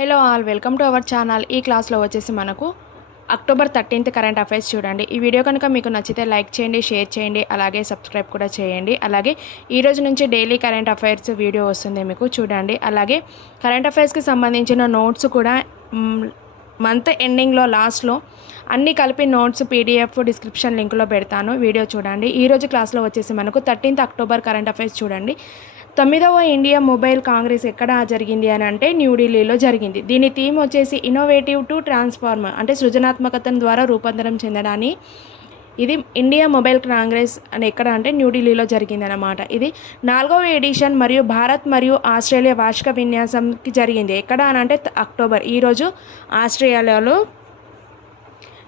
Hello all welcome to our channel. ఈ క్లాస్లో వచ్చేసి మనకు అక్టోబర్ థర్టీన్త్ కరెంట్ అఫైర్స్ చూడండి. ఈ వీడియో కనుక మీకు నచ్చితే లైక్ చేయండి షేర్ చేయండి అలాగే సబ్స్క్రైబ్ కూడా చేయండి. అలాగే ఈ రోజు నుంచి డైలీ కరెంట్ అఫైర్స్ వీడియో వస్తుంది మీకు చూడండి. అలాగే కరెంట్ అఫైర్స్కి సంబంధించిన నోట్స్ కూడా మంత్ ఎండింగ్లో లాస్ట్లో అన్నీ కలిపి నోట్స్ పీడిఎఫ్ డిస్క్రిప్షన్ లింక్లో పెడతాను. వీడియో చూడండి. ఈరోజు క్లాస్లో వచ్చేసి మనకు థర్టీన్త్ అక్టోబర్ కరెంట్ అఫైర్స్ చూడండి. తొమ్మిదవ ఇండియా మొబైల్ కాంగ్రెస్ ఎక్కడ జరిగింది అని అంటే న్యూఢిల్లీలో జరిగింది. దీని థీమ్ వచ్చేసి ఇన్నోవేటివ్ టు ట్రాన్స్ఫార్మ్ అంటే సృజనాత్మకత ద్వారా రూపాంతరం చెందడాన్ని. ఇది ఇండియా మొబైల్ కాంగ్రెస్ అని ఎక్కడ అంటే న్యూఢిల్లీలో జరిగింది అనమాట ఇది నాలుగవ ఎడిషన్ మరియు భారత్ మరియు ఆస్ట్రేలియా వార్షిక విన్యాసంకి జరిగింది. ఎక్కడ అని అంటే అక్టోబర్. ఈరోజు ఆస్ట్రేలియాలో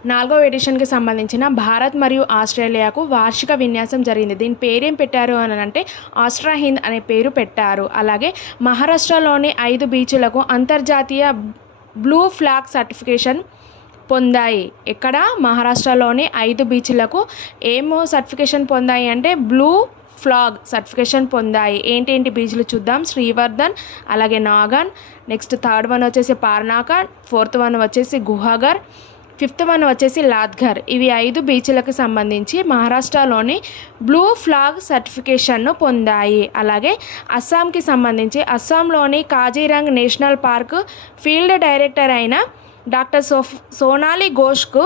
నాలుగవ ఎడిషన్కి సంబంధించిన భారత్ మరియు ఆస్ట్రేలియాకు వార్షిక విన్యాసం జరిగింది. దీని పేరేం పెట్టారు అని అంటే ఆస్ట్రా హింద్ అనే పేరు పెట్టారు. అలాగే మహారాష్ట్రలోని ఐదు బీచ్లకు అంతర్జాతీయ బ్లూ ఫ్లాగ్ సర్టిఫికేషన్ పొందాయి. ఇక్కడ మహారాష్ట్రలోని ఐదు బీచ్లకు ఏమో సర్టిఫికేషన్ పొందాయి అంటే బ్లూ ఫ్లాగ్ సర్టిఫికేషన్ పొందాయి. ఏంటేంటి బీచ్లు చూద్దాం. శ్రీవర్ధన్ అలాగే నాగన్ నెక్స్ట్ థర్డ్ వన్ వచ్చేసి పార్నాక ఫోర్త్ వన్ వచ్చేసి గుహాగర్ ఫిఫ్త్ వన్ వచ్చేసి లాద్ఘర్. ఇవి ఐదు బీచ్లకు సంబంధించి మహారాష్ట్రలోని బ్లూ ఫ్లాగ్ సర్టిఫికేషన్ను పొందాయి. అలాగే అస్సాంకి సంబంధించి అస్సాంలోని Kaziranga national park field director అయిన డాక్టర్ సోఫ్ సోనాలి ఘోష్కు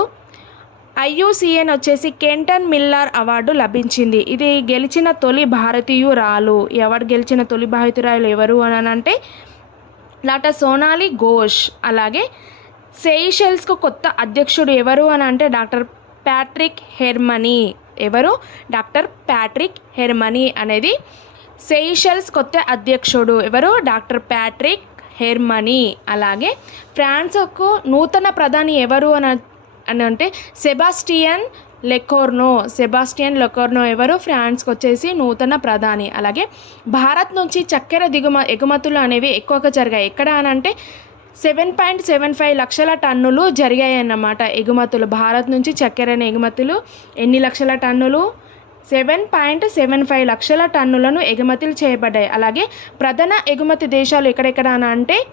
ఐయుసిఎన్ వచ్చేసి కెంటన్ మిల్లర్ అవార్డు లభించింది. ఇది గెలిచిన తొలి భారతీయురాలు. ఎవరు గెలిచిన తొలి భారతీయురాలు ఎవరు అని అంటే డాక్టర్ సోనాలి ఘోష్. అలాగే సెయిషెల్స్కు కొత్త అధ్యక్షుడు ఎవరు అని అంటే డాక్టర్ ప్యాట్రిక్ హెర్మనీ. ఎవరు? డాక్టర్ ప్యాట్రిక్ హెర్మనీ అనేది సెయిషెల్స్ కొత్త అధ్యక్షుడు. ఎవరు? Doctor Patrick Herminie. అలాగే ఫ్రాన్స్కు నూతన ప్రధాని ఎవరు అని అని అంటే సెబాస్టియన్ లెకోర్నో సెబాస్టియన్ లెకోర్నో ఎవరు? ఫ్రాన్స్కి వచ్చేసి నూతన ప్రధాని. అలాగే భారత్ నుంచి చక్కెర దిగుమ ఎగుమతులు అనేవి ఎక్కువగా జరిగాయి. ఎక్కడ అని అంటే సెవెన్ పాయింట్ సెవెన్ ఫైవ్ లక్షల టన్నులు జరిగాయి అన్నమాట ఎగుమతులు. భారత్ నుంచి చక్కెర ఎగుమతులు ఎన్ని లక్షల టన్నులు? సెవెన్ పాయింట్ సెవెన్ ఫైవ్ లక్షల టన్నులను ఎగుమతులు చేయబడ్డాయి. అలాగే ప్రధాన ఎగుమతి దేశాలు ఎక్కడెక్కడ అని అంటే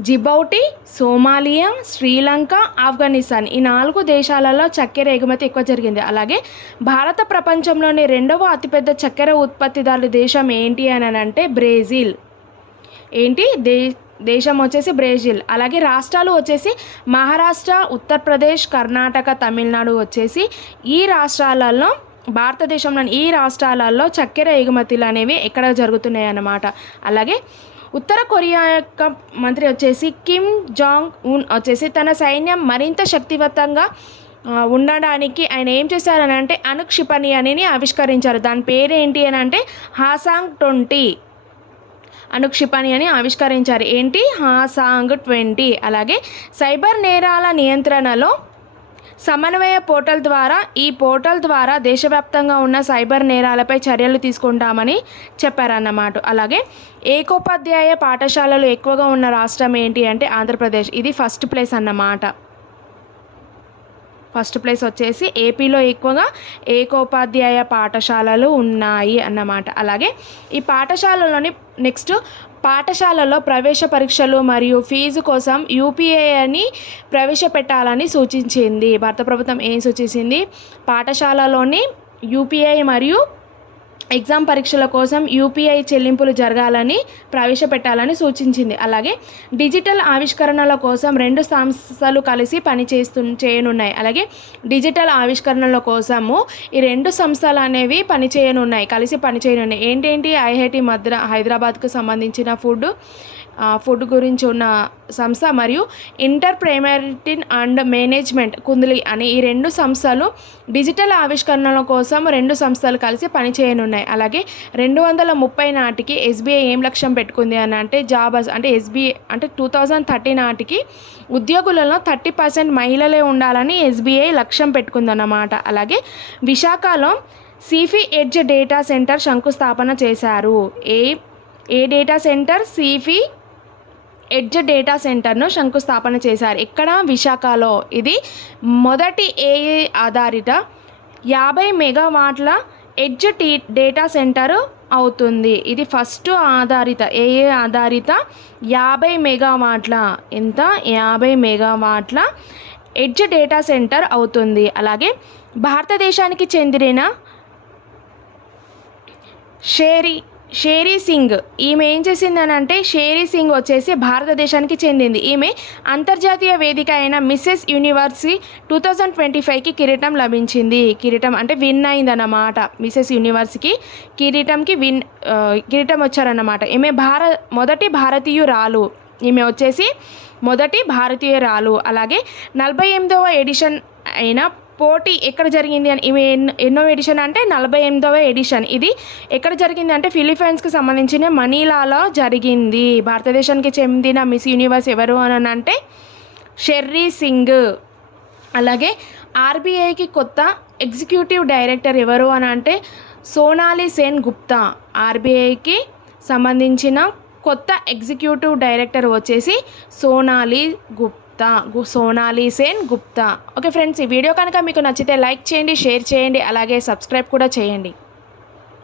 జిబౌటి సోమాలియా శ్రీలంక ఆఫ్ఘనిస్తాన్ ఈ నాలుగు దేశాలలో చక్కెర ఎగుమతి ఎక్కువ జరిగింది. అలాగే భారత ప్రపంచంలోని రెండవ అతిపెద్ద చక్కెర ఉత్పత్తిదారు దేశం ఏంటి అని అంటే బ్రెజిల్. ఏంటి? దే దేశం వచ్చేసి బ్రెజిల్. అలాగే రాష్ట్రాలు వచ్చేసి మహారాష్ట్ర ఉత్తరప్రదేశ్ కర్ణాటక తమిళనాడు వచ్చేసి ఈ రాష్ట్రాలలో భారతదేశంలోని ఈ రాష్ట్రాలలో చక్కెర ఎగుమతులు అనేవి ఎక్కడ జరుగుతున్నాయి అన్నమాట అలాగే ఉత్తర కొరియా యొక్క మంత్రి వచ్చేసి కిమ్ జాంగ్ ఉన్ వచ్చేసి తన సైన్యం మరింత శక్తివంతంగా ఉండడానికి ఆయన ఏం చేశారని అంటే అనుక్షిపణి అని ఆవిష్కరించారు. దాని పేరు ఏంటి అని అంటే హాసాంగ్ ట్వంటీ. అనుక్షిపణి అని ఆవిష్కరించారు. ఏంటి? హాసాంగ్ ట్వంటీ. అలాగే సైబర్ నేరాల నియంత్రణలో సమన్వయ పోర్టల్ ద్వారా ఈ పోర్టల్ ద్వారా దేశవ్యాప్తంగా ఉన్న సైబర్ నేరాలపై చర్యలు తీసుకుంటామని చెప్పారన్నమాట. అలాగే ఏకోపాధ్యాయ పాఠశాలలు ఎక్కువగా ఉన్న రాష్ట్రం ఏంటి అంటే ఆంధ్రప్రదేశ్. ఇది ఫస్ట్ ప్లేస్ అన్నమాట. ఫస్ట్ ప్లేస్ వచ్చేసి ఏపీలో ఎక్కువగా ఏకోపాధ్యాయ పాఠశాలలు ఉన్నాయి అన్నమాట. అలాగే ఈ పాఠశాలలోని నెక్స్ట్ పాఠశాలలో ప్రవేశ పరీక్షలు మరియు ఫీజు కోసం యూపీఏని ప్రవేశపెట్టాలని సూచించింది. భారత ప్రభుత్వం ఏం సూచించింది? పాఠశాలలోని యూపీఐ మరియు ఎగ్జామ్ పరీక్షల కోసం యూపీఐ చెల్లింపులు జరగాలని ప్రవేశపెట్టాలని సూచించింది. అలాగే డిజిటల్ ఆవిష్కరణల కోసం రెండు సంస్థలు కలిసి పనిచేస్తు చేయనున్నాయి. అలాగే డిజిటల్ ఆవిష్కరణల కోసము ఈ రెండు సంస్థలు అనేవి పనిచేయనున్నాయి. కలిసి పనిచేయనున్నాయి. ఏంటేంటి? ఐఐటి మద్రా హైదరాబాద్కు సంబంధించిన ఫుడ్ ఫుడ్ గురించి ఉన్న సంస్థ మరియు ఇంటర్ ప్రైమరిటిన్ అండ్ మేనేజ్మెంట్ కుందలి అని ఈ రెండు సంస్థలు డిజిటల్ ఆవిష్కరణల కోసం రెండు సంస్థలు కలిసి పనిచేయనున్నాయి. అలాగే రెండు వందల ముప్పై నాటికి ఎస్బీఐ ఏం లక్ష్యం పెట్టుకుంది అని అంటే జాబ్ అంటే ఎస్బీఐ అంటే టూ థౌజండ్ థర్టీ నాటికి ఉద్యోగులలో థర్టీ పర్సెంట్ మహిళలే ఉండాలని ఎస్బీఐ లక్ష్యం పెట్టుకుందన్నమాట. అలాగే విశాఖలో సిఫీ ఎడ్జ్ డేటా సెంటర్ శంకుస్థాపన చేశారు. ఏ ఏ data center? Sify edge data సెంటర్ను శంకుస్థాపన చేశారు. ఇక్కడ విశాఖలో. ఇది మొదటి ఏఐ ఆధారిత యాభై మెగావాట్ల ఎడ్జ్ టీ డేటా సెంటర్ అవుతుంది. ఇది ఫస్ట్ ఆధారిత ఏఏ ఆధారిత యాభై మెగావాట్ల. ఎంత? యాభై మెగావాట్ల ఎడ్జ్ డేటా సెంటర్ అవుతుంది. అలాగే భారతదేశానికి చెందిన షేరీ షేరీ సింగ్. ఈమె ఏం చేసిందని అంటే షేరీ సింగ్ వచ్చేసి భారతదేశానికి చెందింది. ఈమె అంతర్జాతీయ వేదిక అయిన Mrs universe two thousand twenty ఫైవ్కి కిరీటం లభించింది. కిరీటం అంటే విన్ అయిందన్నమాట. మిస్సెస్ యూనివర్స్కి కిరీటంకి విన్ కిరీటం వచ్చారన్నమాట. ఈమె భార మొదటి భారతీయురాలు. ఈమె వచ్చేసి మొదటి భారతీయురాలు. అలాగే నలభై ఎనిమిదవ ఎడిషన్ అయిన పోటీ ఎక్కడ జరిగింది అని ఇవి ఎన్నో ఎడిషన్ అంటే నలభై ఎనిమిదవ ఎడిషన్ ఇది ఎక్కడ జరిగింది అంటే ఫిలిపైన్స్కి సంబంధించిన మనీలాలో జరిగింది. భారతదేశానికి చెందిన మిస్ యూనివర్స్ ఎవరు అని అంటే షెర్రీ సింగ్. అలాగే ఆర్బీఐకి కొత్త ఎగ్జిక్యూటివ్ డైరెక్టర్ ఎవరు అని అంటే సోనాలి సేన్ గుప్తా. ఆర్బీఐకి సంబంధించిన కొత్త ఎగ్జిక్యూటివ్ డైరెక్టర్ వచ్చేసి సోనాలి గుప్తా. గు సోనాలి సేన్ గుప్తా. ఓకే ఫ్రెండ్స్ ఈ వీడియో కనుక మీకు నచ్చితే లైక్ చేయండి షేర్ చేయండి అలాగే సబ్స్క్రైబ్ కూడా చేయండి.